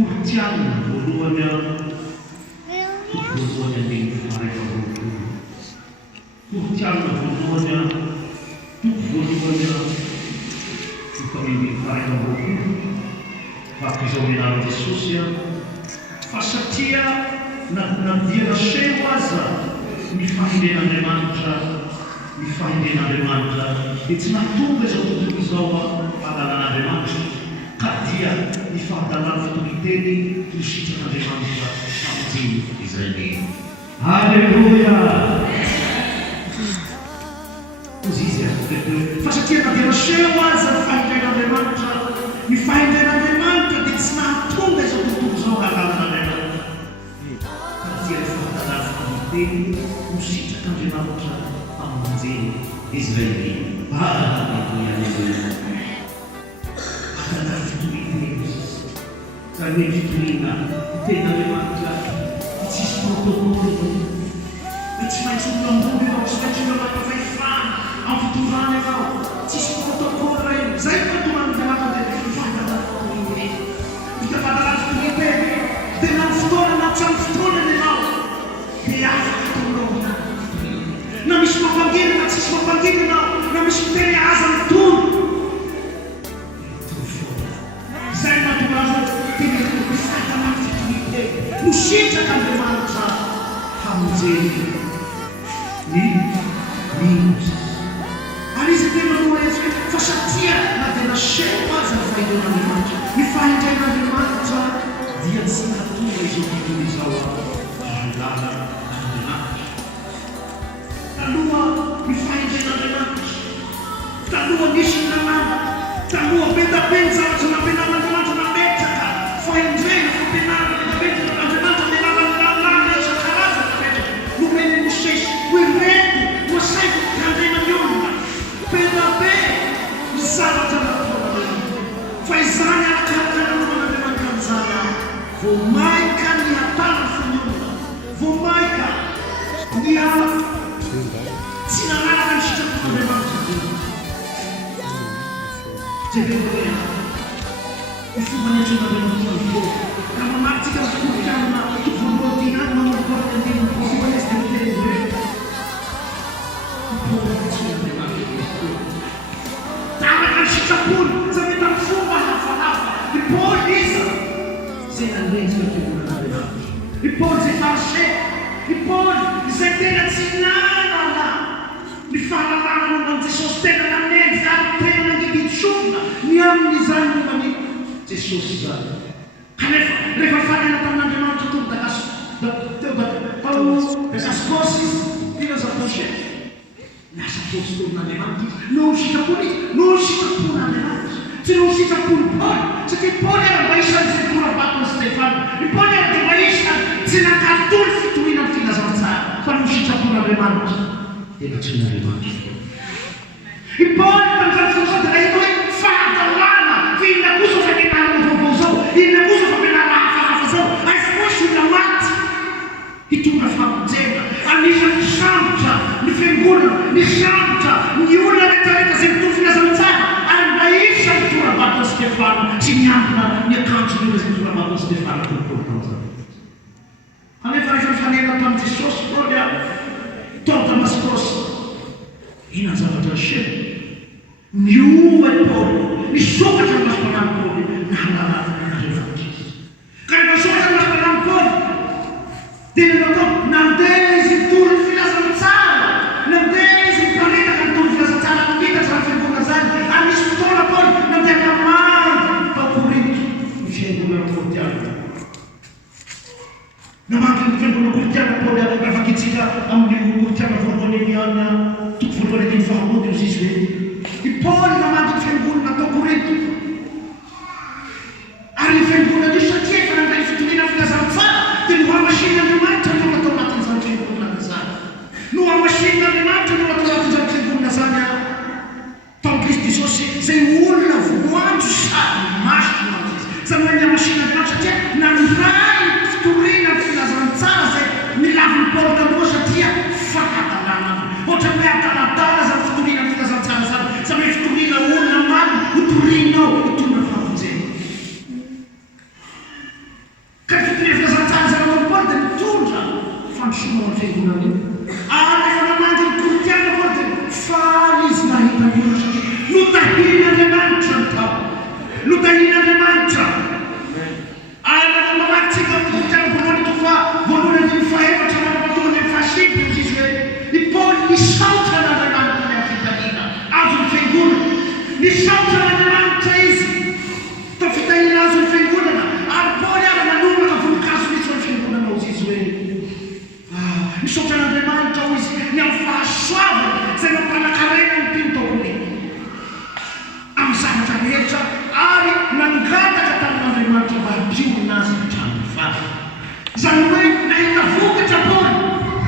Portiamo volohany andeny faraka voalohany. Portiamo voalohany famindeny faraka voalohany. Fakta izao mianarana Jesosy fa satria nandiana seho aza ny fahinden'Andriamanitra dia tsy nahatonga izao tontolo izao fahalalàn'Andriamanitra ka dia ny fahadalàna fitomiteny no sitrak'Andriamanitra amin'izay izay. Halleluja! Ozy izy fa satria nandiana seho aza ny fahinden'Andriamanitra dia tsy nahatonga izao tontolo izao halalàn'Andriamanitra ka dia ny fahadalàna fitomiteny no sitrak'Andriamanitra amin'izay izay. Halleluja! Ka hoe fitoriana tegn'Andriamanitra tsisy protocole, tsy maintsy olona ambony ianao, tsy maintsy olona mampafahefana amin'ny fitorana ianao, tsisy protocole io. Zay fatoran'Andriamanitra dia fahadalàna fitomiteny. Vita fahadalàna fitomiteny dia na fotoana na tsy amin'ny fotoanany ianao dia afaka ataonao na misy mampangina na tsisy mampangina ianao, na misy miteny aza mitony. Zay mahatonga no sitrak'Andriamanitra hamonjeny ny ary izy tena noezy fa satria na dia naseho aza ny fahinden'Andriamanitra, ny fahinden'Andriamanitra dia tsy nahatonga izao tontolo izao hahalala Andriamanitra. Taloha ny fahinden'Andriamanitra, taloha nisy ny lalàna, taloha betabe ny zavatra nampianara'Andriamanitra napetraka fahendrena fampianarana napetraka Andriamanitra dia lalàna isan-karazany napetraka nomeny Mosesy hoe reto no asaiko handrena ny olona betabe ny zavatra nataon'Andriamanitra fa izany arakaraka nanaovan'Andriamanitra amin'izany vao maika ny atana fony olona, vao maika ny tsy nanaraka ny sitrapon'Andriamanitra zay dia hoe ny fomba ny atreon'Andriamanitra ny voa ka mamatsika ny fokana voalohany manomboka andeny voalohany izy dia miteny hoe taraka ny sitrapony zay mety amin'ny fomba hafahafa. Ny Paoly iza zay nandresika fivolan'Andriamanitra, ny Paoly zay fariseo, ny Paoly izay tena tsy nanana ny fahalalàna momba an'i Jesosy, tena nanenjy ary tena nangiditsofina ny amin'izany momba ny Jesosy izany. Kanefa rehefa fanena tamin'Andriamanitra tony Damascos tena zapôsety niasa apôstolin'Andriamanitra noho ny sitrapony izy, noho ny sitrapon'Andriamanitra, tsy noho ny sitrapony Paoly. Satria Paoly era mba isany zay torabatony Stefana, ny Paoly era dia mba isany tsy nakatoly fitoriana ny filazantsara fa noho sitrapon'Andriamanitra tena tsy n'Andriamanitra. Ny Paoly tamin'izany fotoana dia nahita hoe fahadalàna fa inona kosa fa fianarana vaovao zao, inona kosa fa fianarana hafahafa zao, aiza koa sy olona maty hitondra famonjena. Anisan'ny sarotra ny fiangonana, ny sarotra ny olona rehetrarehetra zay mitondra filazantsara ary mba isany torabatony Stefana sy miambina ny akanjony olona zay torabatony Stefana tontolo tamin'izany. Kanefa rehefa nifanena tamin'i Jesosy Paoly tao Damascos, ina zavatra seho niova i Paoly, nisokatra ny masonany Paoly nahalalàna Andriamanitra izy. Ka rehefa nisokatra ny masonany Paoly dia natao nandeha izy mitondra ny filazantsara, nandeha izy miparitaka mitondra ny filazantsara mitatra ny fiangonana zany. Ary misy fotoana Paoly nandeha namaky tao Korinto ny fiangonana Korinthiana. Namaky ny fiangonana Korinthiana Paoly rehefa kitsika amin'ny Korinthiana voalohany eny any toko voalohany eny faharoa dia izy hoe i Paoly namaky ny fiangonana tao Korinto. Ary ny fiangonana io satria efa nandray fitoriana filazantsara dia no hamasin'Andriamanitra no natao anatin'izany fiangonana zany, no hamasin'Andriamanitra no natao anatin'izany fiangonana zany tamin'i Kristy Jesosy zay olona voanjo sady masina izy. Zany hoe ny hamasin'Andriamanitra satria nandray fitoriana filazantsara zay nilavin'ny Paoly taloha satria fahadalàna. Ohatra hoe adaladala zany fitoriana filazantsara zany, zany hoe fitoriana olona mamy ho torianao hitondra famonjena. mampisoa ny fiangonana io. Ary efa namandy ny koritiana koa dia faly izy nahita ny olona satria notahian'Andriamanitra ny tao. Notahian'Andriamanitra. Ary rehefa mamakytsika ny koritiana voalohany to fa voalohany ny faefatra manapatony ny fahasipy izy hoe ny Paoly nisaotra n'Andriamanitra ny fitahina azo ny fiangonana. Nisaotra n'Andriamanitra izy tao fitahina azo ny fiangonana. Ary Paoly ary nanomboka voninkazo misy ny fiangonana ozy izy hoe nisaotra n'Andriamanitra ho izy ny amin'ny fahasoavana izay mampanakarena ny mpino taony amin'ny zavatra rehetra ary nangataka tamin'Andriamanitra mba hampiorina azy ny trano faly. Izany hoe nahita vokatra Paoly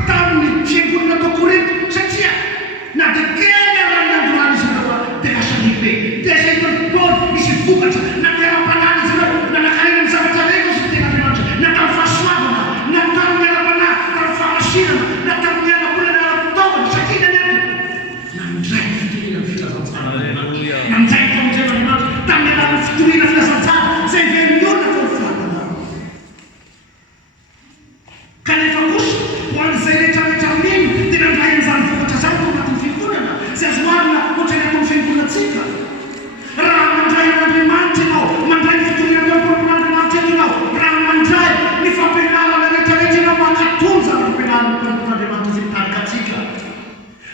tamin'ny fiangonana tao Korinto satria na dia kely raha nandroany izy ireo dia lasa lehibe. Dia izay hitany Paoly misy vokatra na miara-panahy izy ireo na nakarena ny zavatra rehetra izy ny ten'Andriamanitra na tamin'ny fahasoavana na tamin'ny miara-panahy tamin'ny fahamasinana na tamin'ny miara-bolana ara-pitaovana satria naneto namindray ny fitoriana ny filazantsara namindray ny famonjen'Andriamanitra tamin'ny alalan'ny fitoriana filazantsara izay very olona tao ny fahalalana. Kanefa kosa ho an'izay rehetrarehetra mino dia nandray an'izany vokatra izany tao anatin'ny fiangonana izay azo marina ohatrany atao ny fiangonantsika. Raha mandray an'Andriamanitra ianao, mandray ny fitoriana tao amponin'Andriamanitra eto ianao, raha mandray ny fampianarana rehetrarehetra ianao mankatonja ny fampianarana n'Andriamanitra izay mitarika atsika.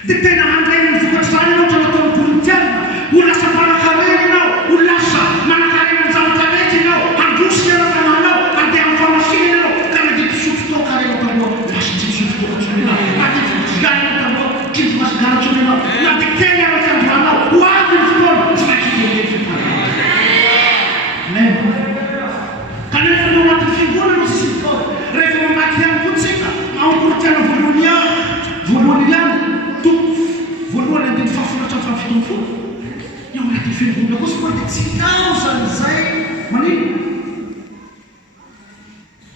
Dia tena handray ny vokatra izany ianao ohatrany ataon'ny koritiana. Ho lasa mpanakarena ianao, ho lasa manakarena ny zavatra rehetra ianao, handrosika ianao tanànao, handeha amin'ny famasinana ianao, ka na dia mpisotro tao karena taloha lasa tsy misotro tao atsony ianao, na dia fisigana taloha tsy masigana atsony ianao, na dia kely araky androanao ho avy ny fotoana tsy maintsy hienety fitarana. Kanefa no anatin'ny fiangonana sisy ny Paoly rehefa mamaky ihany koa tsika ao koritiana voalohany ihany voalohany andiny fahafolatra amin'ny fahafitony folo eo anatin'ny fiangonana kosa koa dia tsy tao zany izay manino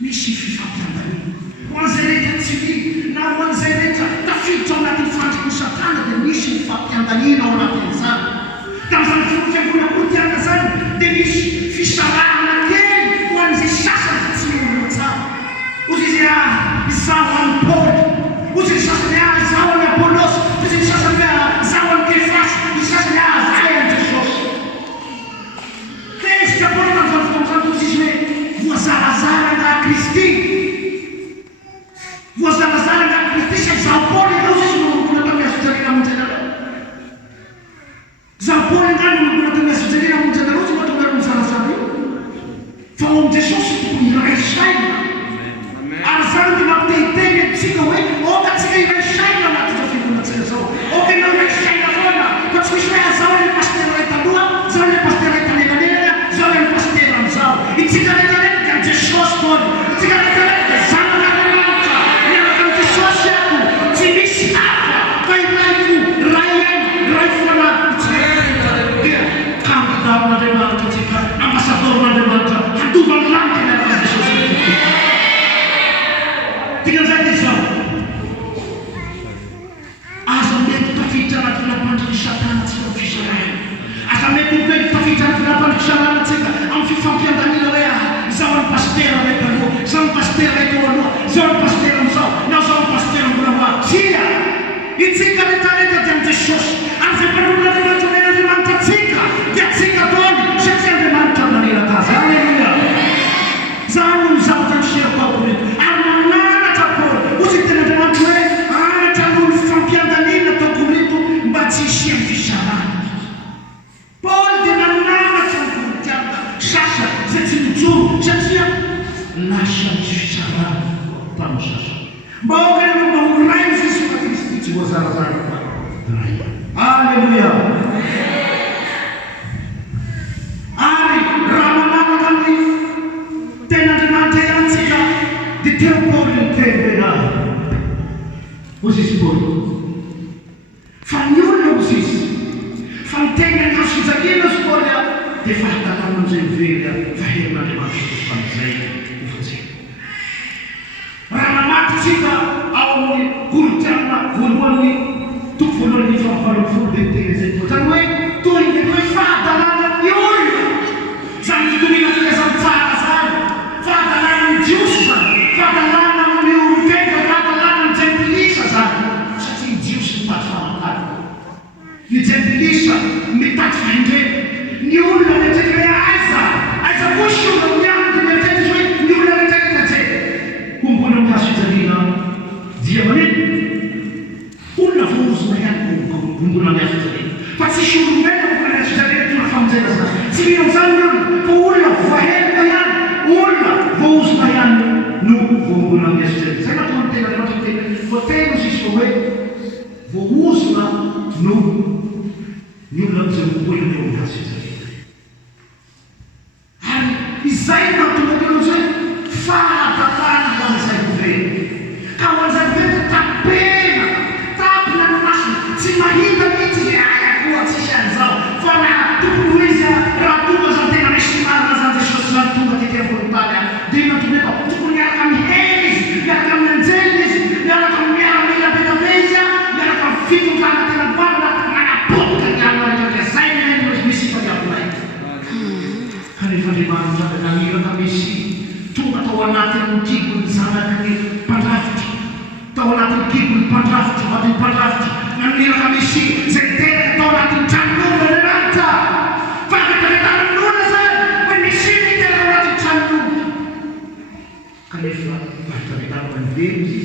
misy fifampiandanina ho an'izay rehetra tsy na ho an'izay rehetra tafiditra ao anatin'ny fandriky Satana dia misy fifampiandanina ao anatin'izany. Tamin'izany fiangonana koritiana zany dia misy fisarahana kely ho an'izay sasany tsy mihaino tsara. Ozy izy izaho an'i Paoly, ozy izy sasany izaho an'i Apôlôsy, ozy izy sasany izaho an'i Kefasy, izy sasany izaho an'i Jesosy. Tezitra Paoly tamin'izany fotoana izany ozy izy hoe voazarazara nga Kristy. Voazarazara nga Kristy sa izaho Paoly ianao ozy izy manombola tamin'ny azo-jerena amonjenareo. Izaho Paoly ngany manombola tamin'ny azo-jerena amonjenareo tsy mahatonga ro mizarazara io. Fa ao amin'i Jesosy tokony iray saina. Ary zany dia mampitehiteny antsika hoe oka tsika iray saina anatin'izao fiangonantsika zao. Oka ianao iray saina foana fa tsy misy hoe zao ilay pasitera iray taloha, zao ilay pasitera iray tanelanelana, zao ilay pasitera amin'izao. Itsika rehetrarehetra dia Jesosy Paoly. Itsika rehetrarehetra dia zanak'Andriamanitra. Miaraka amin'ny Jesosy ato tsy misy hafa fa iray fo, ray foana itsika dia kandidatan'Andriamanitra itsika, ambasadôrin'Andriamanitra handovan'ny lanitra miaraka amin'ny Jesosy. Dikan'izay dia izao aza mety tafiditra anaty lampandriky Satana tsika amin'ny fisarahana. Aza mety tafiditra anaty lampandriky Satana tsika amin'ny fifampiandanina hoe izao ny pasitera ray taloha, izao ny pasitera ray teo aloha, izao ny pasitera amin'izao, na izao ny pasitera mbola maro. Tsia itsika rehetrarehetra dia amin'ny Jesosy. Ary izay mpanorona Andriamanitra tsika dia tsika Paoly satria Andriamanitra manelaka azy. Alleluia. Zany no zavatra miserako ao Korinto. Ary nananatra Paoly ozy ny ten'Andriamanitra hoe anatra n'olo fampiandanina tao Korinto mba tsy hisian'ny fisarahana. Paoly dia nananatra ny koritiana sasa izay tsy mijoro satria lasa misy fisarahana mpano sasa. Mba oka ianao mba ho ray ny Jesosy Kristy tsy voazarazara fa ray. Alleluia. Ary raha manapaka amin'ny ten'Andriamanitra ihansika dia teo Paoly ny teny hoe ozy izy Paoly fa ny olona ozy izy fa miteny an'azo fijakena ozy Paoly dia fahatalana amin'izay mivery faherin'Andriamanitra ozy famin'izay ofatsika. Raha namatytsika ao amin'ny koritiana voalohany toko voalohany fahavalofolo dia teny izay Paoly zany hoe toy ny hoe fahatalana ny olona zany fitoriana filazantsara zany, fahatalana ny jiosy zany, fahatalana amin'ny olombelona, fahatalana hoe voaozona no ny olona am'izay mokoelany eo amin'azy izay. Ary izay mahatonga anao zay fahatatana ho an'izay governa. Ka ho an'izay governa tapena, tapina ny masony, tsy mahita mihitsy zay ayakoa tsisy an'izao. Fa na tokony hoe izy raha tonga zany tena misy marina zany Jesosy zany tonga tetỳ ambony-tany any, dia mahatonga atao tokony miaraka mihena izy, miaraka mianjely izy, miaraka miaramila betabe izy, miaraka fitondràna tena valona, manapotika ny alina rehetra zay ny misy fadiavolay. Kanefa Andriamanitra naniraka Mesia tonga tao anatin'ny kibon'ny zanaky ny mpandrafitra, tao anatin'ny kibon'ny mpandrafitra, vadiny mpandrafitra, naniraka Mesia zay teraka tao anatin'ny tranon'olona Andriamanitra. Fa vetabetana amin'olona zay hoe Mesia niteraka ao anatin'ny tranon'olona. Kanefa vetabetana mandeha izy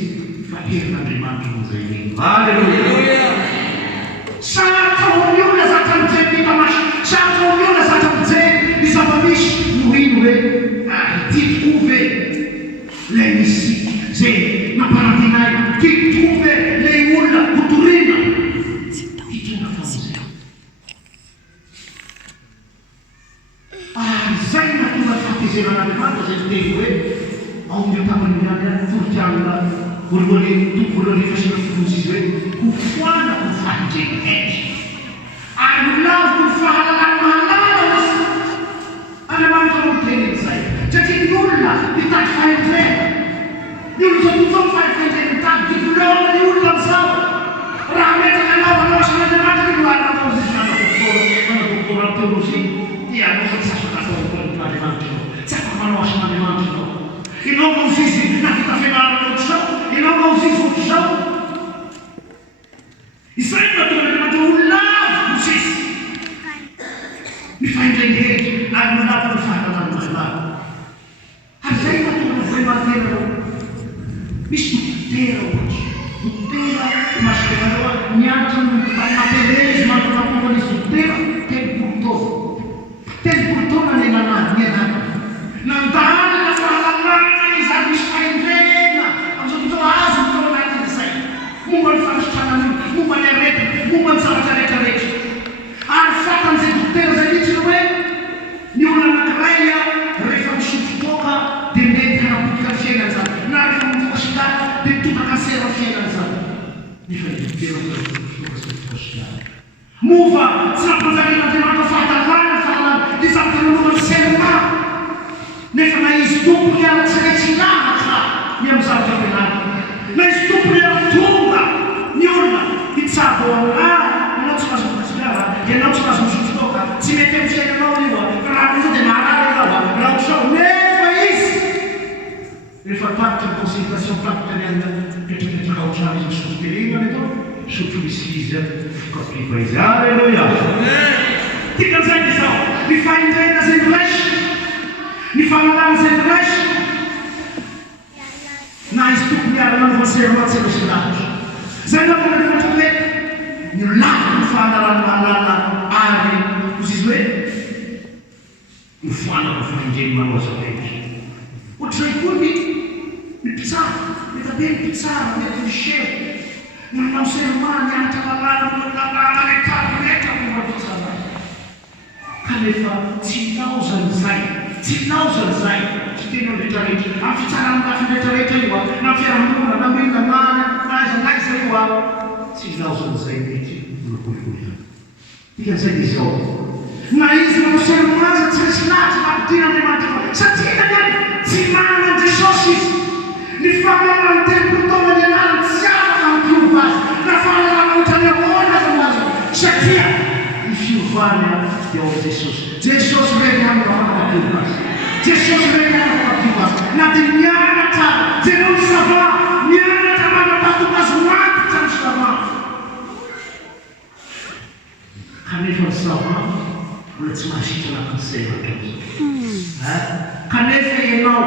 fa herin'Andriamanitra no zay iny. Halleluja! Sarotro amin'ny olona zatra mijery ny tamasy, sarotro amin'ny olona zatra mijery ny zava-misy no ino hoe ity tokoa ve lay misy zay namparantinay, ity tokoa ve lay olona hotoriana hitona famonjena. Zay natonga fahatezerana zay miteny hoe ao amin'ny taman'ny forotianina voalohany fasina fonosy izy hoe ho foana ho fahandreny hetra. Ary milavo ny fahalalana mahalala izy. Andriamanitra no miteny izay. Satria ny olona mitady fahendrena. Ny olona zao tontolo fahendrena mitady diplôma ny olona amin'izao. Raha metaka anaovanao san'Andriamanitra ny loharanao izy manadoktora teolozia dia anao fa tsy afaka ataon'Andriamanitra ianao. Tsy afaka manao asan'Andriamanitra ianao. Ianao mauzizy na vita fianarana ohatr'izao, ianao mauzizy ohatr'izao. Izay mahatonga Andriamanitra ho lavo mosesy ny fahendreny hetra ary milavo ny fahalalana mazava. Ary zay mahatonga ny voamatena anao. Misy dokotera ohatra, dokotera masonao mianatra mampianarana izy mampifampiana izy dokotera telopolo taona ny nanady mianatra. Nandalina fahalalana izy ary misy fahendrena amin'izao tontolo azo ny tao anatin' izay. Momba ny fanasitrana momba ny aretina, momba ny zavatra rehetrarehetra. Ary fatan'izay dokotera zay mihitsy hoe ny olona anankiray rehefa misotro toaka dia mety hanapotika ny fiainany zany, na rehefa mivoaka sigara dia mitonga kansera ny fiainany zany. Nefa ny dokotera mivoaka sigara. Mova tsy nampanjarian'Andriamanitra fahalalana fahalalana ny zavatra nanovany serma. Nefa na izy tompony ara-tsiraitsy lavatra ny amin'ny zavatra ampianarina. Na izy tompony ara-tonga ny olona hitsabo ianao tsy mahazo vokasigara, ianao tsy mahazo misotro toaka, tsy mety amin'ny fiainanao io raha izao dia maharary ianao raha ohatr'izao. Nefa izy rehefa tapitra ny consultation tapitra ny petrapetraka ohatrany izy misotro telemany atao misotro misy izy fokapiva izy. Alleluia! Dikan'izay dia izao ny fahendrena zay miresy, ny fahalalana zay miresy, na izy tokony ara-nanovany serma tsy misy lavitra. Zay nahatonga Andriamanitra hoe ny lavo ny fahalalana mahalala ary ozy izy hoe ny foanana fahendreny manao aza rehetra. Ohatr'izay koa ny mpitsara, metabe ny mpitsara mety miseho manao serma nianatra lalàna rehetra momba ny fitsara. Kanefa tsy laozany zay, tsy laozany zay, tsy tena rehetrarehetra amin'ny fitsarana lafiny rehetrarehetra io na fiarahamonina na milina na aiza io tsy laozany zay mety olokolikoly. Dikan'izay dia izao na izy manao serma aza tsy resy lahatra nampidian'Andriamanitra satria naniany tsy manana an Jesosy izy. Ny fahalalana telopolo taona ny anarany tsy afaka mipiova azy na fahalalana ohatrany ahoana aza ho azy satria ny fiovana dia ao Jesosy. Jesosy reny amin'ny afaka mampiova azy. Jesosy reny amin'ny afaka mampiova azy. Na dia mianatra jenao ny sava, mianatra manapatoka azy hoantitra ny sava. Kanefa ny sava mbola tsy mahasitrana kansera kanefa ianao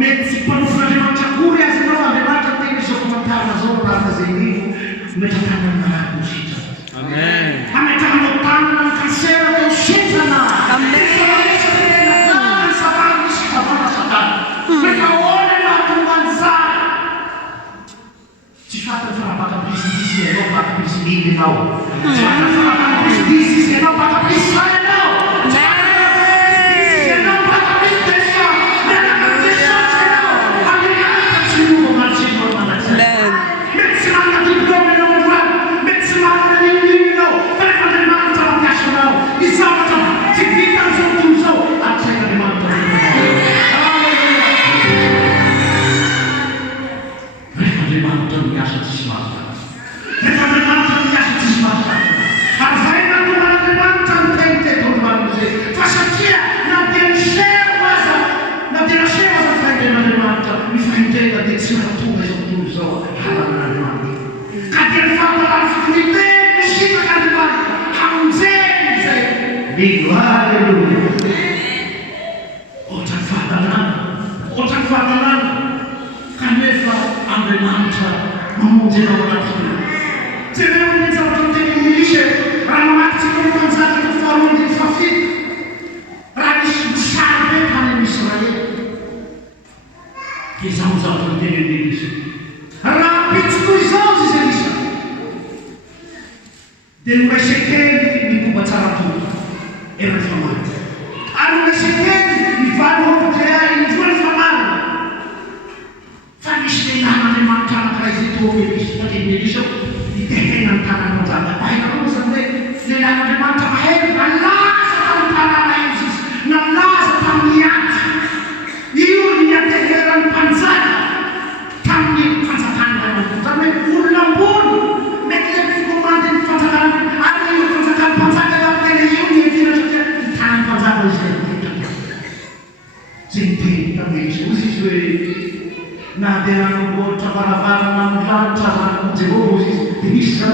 mety tsy mpanofon'Andriamanitra akory azy ianao Andriamanitra tena izao famantarana zao naraka zay nivo metratanany marary no sitrana. Amen. Ametrahanao tanana ny kansera teo sitrana. Amen. Savana misy savana satana. Rehefa ahoana no hahatonga an'izany tsy fatany farapaka-Kristo Hindi ianao. Tsaka business ianao, baka pisa ianao. Business ianao, baka business ka. Business ianao. Ang ianao, sinubukan manasay. Met semangat diploma ianao buwan. Met semangat na nilin ianao. Pero pag-alimangan sa pagkasya ianao. Isama ka, sigbitan sa tusaw. At sa'y kalimangan sa Del resekeni ni kubacara tu era famar. Anu resekeni ni valo kaya ni jual famar. Fanish ni nama ni mantan kaisi tu ni pati ni show di tehenan tanah mata. Ay kamu sampai ni nama ni mantan hey Allah sa tanah Yesus. Allah sa tamiat. Iu ni teheran panzan. Kami panzakan dan sampai ulang pun. Na derano bota baravara na mlanta na Jehovah bisa.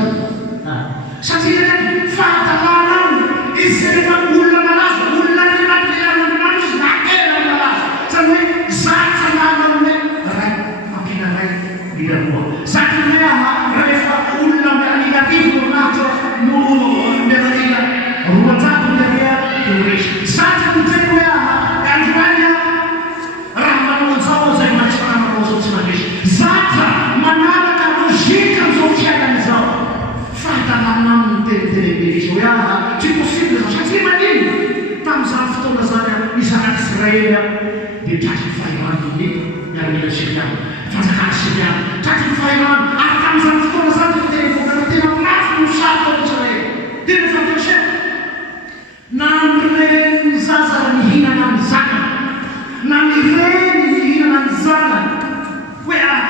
Saksinya fatalan isema ulla malas ulla ni matila manus na era malas. Sampai saat sama ne rai makina rai didamu. Saksinya refa ulla negatif na jo no derina ruang satu dia tulis. Saat kutewa kanjanya rahman mwanzo za machana Zata manana kanushika mzokiana zao. Fata namna mtendelisho ya chiposible za chakima nini. Tamza futona zana isana Israeli di tatu fairan ni ya ni shida. Fata kashia tatu fairan atamza futona zana de kwa mafu mshato mchele. Dile za toshe. Namre mzaza ni hina na mzana. Namre ni hina na mzana.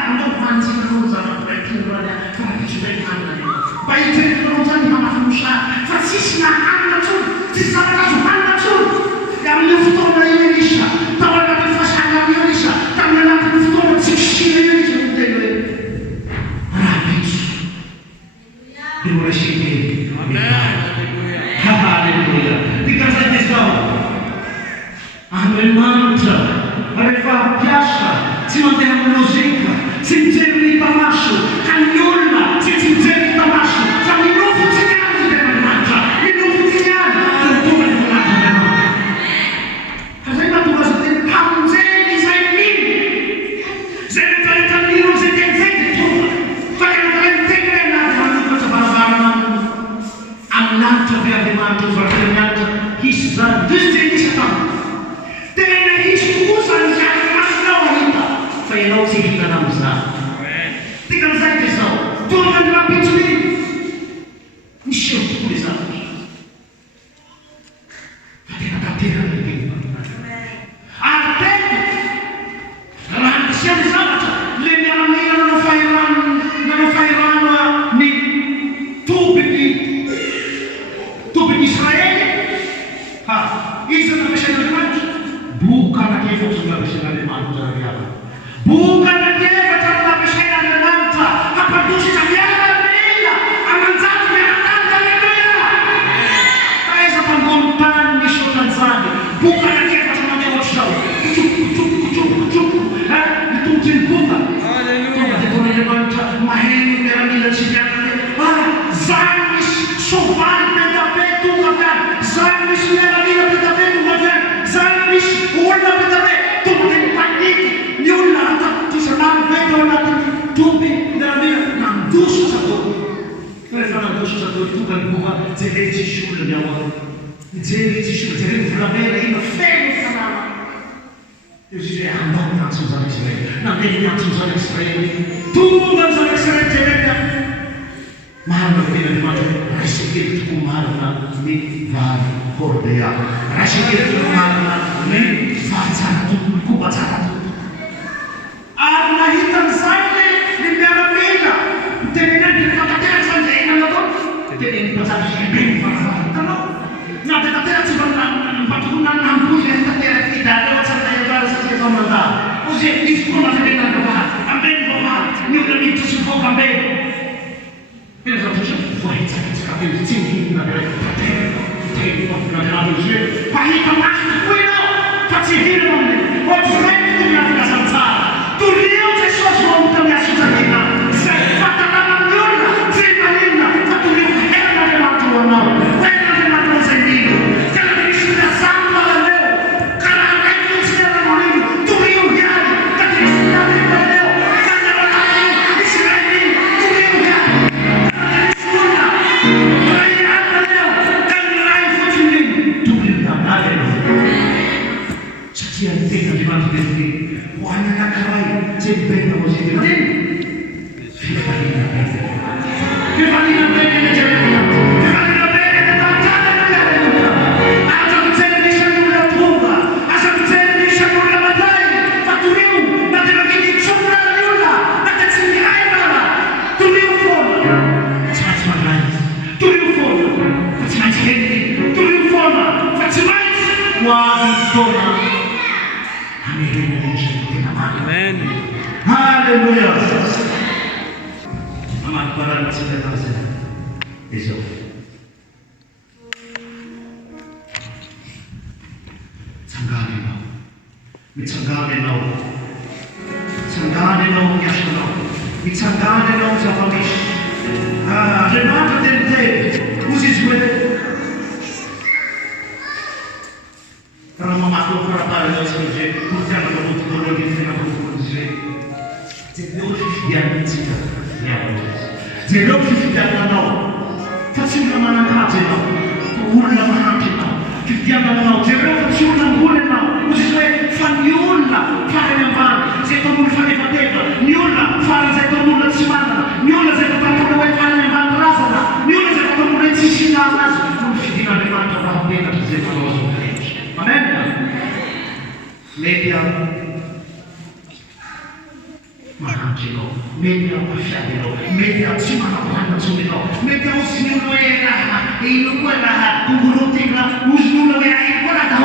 Untuk mancing terus sama mereka berada pada kejutan mana? Baik itu terus sama manusia. Fasisnya anak tu, sisa kasus anak tu. Yang nyuruh dari Indonesia, tahu nanti fasanya Indonesia, tahu nanti nyuruh sisi Indonesia untuk rapid. Dua sini. Haleluya. Tiga saja tahu. Amen mantra. Mereka biasa. Simantém a música, simantém a macho, canhola, simantém a macho, faz novo tigano de mata, novo tigano, tudo é do lado da mata. Mas aí tu vas ter hamzeni zainin, zentanino zentanino tudo, vai ter nada para fazer amnanta ver mata, verternata, hisza, desdenista. Tem isso usa já saya nak sih kita namsa. Tinggal saja sah. Tuhan rapi curi. Misal tulis apa? Hati-hati lagi. Arten. Ram siapa sahaja. Lembang ni nafairan ni tubik Israel. Ha, Israel tak bisa terima. Bukan lagi fokus tak bisa terima. Bukan lagi macam bersama dengan manta, apa dosa cahaya bela, aman zat menakan bela. Saya sampai gontan di shotan zat. Bukan lagi macam mana wasau, kucuk, itu jilbukan. Haleluya. Itu orang manta, mahin meramil sejarah. Zanis sopan betabetu kapan, zanis meramil betabetu kapan, zanis urna betabetu panik. Nyulah tak disenang betul nanti tubi dalamnya nang dosa satu. Refa nagostra do tugan buha, zereci shule miawa. Zereci shule, zereci flamela ino feno sanama. Eu dizia, não nascemos a Israel, não nascemos a Israel. Tugan sa Israel zereka. Mahal na pila di mato, rasikit kumahal na ni Vali Hordea. Rasikit kumahal na ni Fatsara tu, Kubatsara tu. At nahitan sa'yo ni Meramila. Tininan din nakatira sa ina na to. Tininan pa sa ibig para kano. Nakatira sa ng patunan ng puso ng katira kita. Dapat sa tayo para sa siya kamanda. Kasi isko na sa ina na ba? Ang ben ba ba? Niyo na dito si Fok ang ben. Pero sa siya, wait sa kapil. Singin na gaya. Tayo pa na natin siya. Pahita na ko ino. Patsihin mo ni. What's right to me na sa tsara. Tuliyo sa sosyo ang kanya sa kita. Sa patatanang yun na. Sa ipanin na. Sa tuliyo ka kaya na naman tuwa na. Kaya na naman tuwa sa hindi. Kaya na sila samba na leo. Karangay yung sila na manin. Tuliyo yan. Kaya sila na leo. Kaya na natin. Israeli. Tuliyo yan. Kaya na sila. Kaya na leo. Kaya na rin sa tuliyo. Tuliyo yan. Kaya na. Sa tiyan tingnan di ba tuliyo. Wala na kaway, siyempre na mo siya din. Kifali na pwede. Kifali na pwede na siya din. Kifali na pwede na tangkala na yan. Asa kutsele ni siya yung napunga. Asa kutsele ni siya yung namatay. Patuliw, natin magigitsong na yun na. Nakatsinihay na na. Tuliw po na. Patsimay sa mga tuliw po na. Patsimay sa hindi. Tuliw po na. Patsimay. Wag po na. Amen. Hallelujah. Amat para sa kanya. Iso. Sanggani mo. Mitsanggani mo. Sanggani mo yasno. Mitsanggani mo sa pamish. Renato dente. Usis wede. Para mamaklo para sa suje. Kurang aku turun di tengah hukum Israel. Zero yang tidak, zero tidak tahu. Fasih mana hati tahu, ulah mana hati tahu. Kita tahu zero fasih mana ulah tahu. Usia fanyul lah, fanya mana? Saya tahu fanya apa? Nyul lah, fanya saya tahu mulut semana. Nyul lah saya tahu mulut fanya mana rasa lah. Nyul lah saya tahu mulut sisi nafas. Mungkin tidak ada mana tahu beda saya tahu. Amen. Media Mahantino, media Pashatino, media Chimana Sumino, media Usino era, e non quella, un grupo di usnulo era in quella da